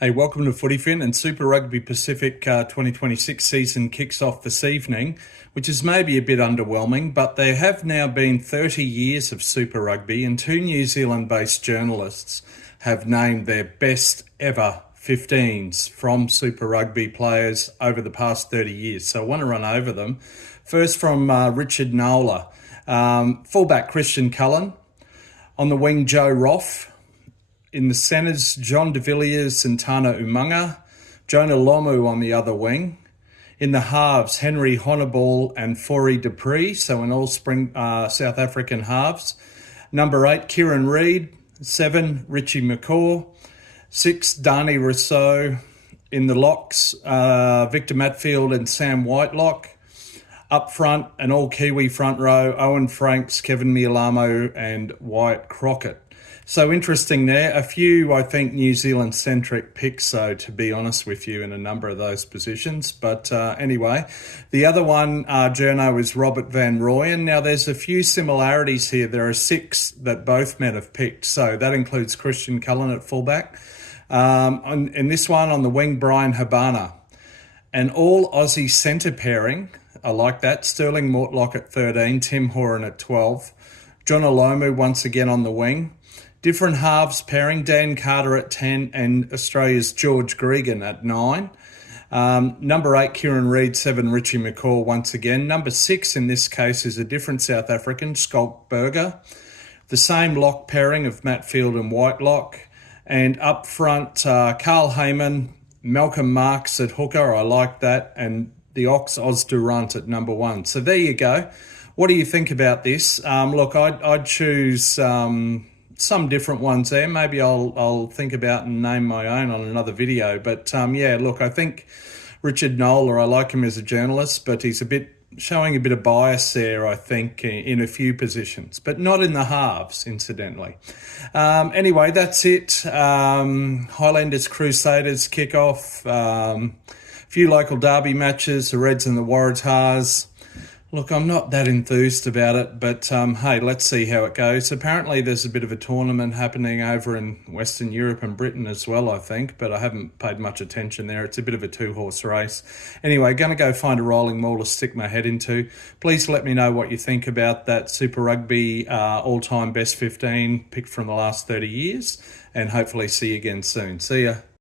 Hey, welcome to FootyFin, and Super Rugby Pacific 2026 season kicks off this evening, which is maybe a bit underwhelming, but there have now been 30 years of Super Rugby, and two New Zealand-based journalists have named their best ever 15s from Super Rugby players over the past 30 years. So I want to run over them. First from Richard Nola, fullback Christian Cullen, on the wing Joe Roff. In the centres, John de Villiers and Tana Umaga, Jonah Lomu on the other wing. In the halves, Henry Honeyball and Fourie Dupree, so an all-spring South African halves. Number 8, Kieran Reid. 7, Richie McCaw. 6, Dani Rousseau. In the locks, Victor Matfield and Sam Whitelock. Up front, an all-Kiwi front row, Owen Franks, Kevin Mialamo and Wyatt Crockett. So interesting there. A few, I think, New Zealand-centric picks, though, to be honest with you, in a number of those positions. But anyway, the other one, journo, is Robert Van Rooyen. Now, there's a few similarities here. There are 6 that both men have picked. So that includes Christian Cullen at fullback. In this one, on the wing, Brian Habana. An all-Aussie centre pairing. I like that. Sterling Mortlock at 13, Tim Horan at 12. John Olomu once again on the wing. Different halves pairing, Dan Carter at 10 and Australia's George Gregan at 9. Number 8, Kieran Reid, 7, Richie McCaw once again. Number 6 in this case is a different South African, Schalk Burger. The same lock pairing of Matfield and Whitelock. And up front, Carl Heyman, Malcolm Marx at hooker, I like that, and the Ox Durant at number 1. So there you go. What do you think about this? Look, I'd choose some different ones there. Maybe I'll think about and name my own on another video. But yeah, look, I think Richard Nola, I like him as a journalist, but he's showing a bit of bias there, I think, in a few positions, but not in the halves, incidentally. Anyway, that's it. Highlanders Crusaders kick-off. A few local derby matches, the Reds and the Waratahs. Look, I'm not that enthused about it, but hey, let's see how it goes. Apparently there's a bit of a tournament happening over in Western Europe and Britain as well, I think, but I haven't paid much attention there. It's a bit of a 2-horse race. Anyway, going to go find a rolling maul to stick my head into. Please let me know what you think about that Super Rugby all-time best 15 picked from the last 30 years, and hopefully see you again soon. See ya.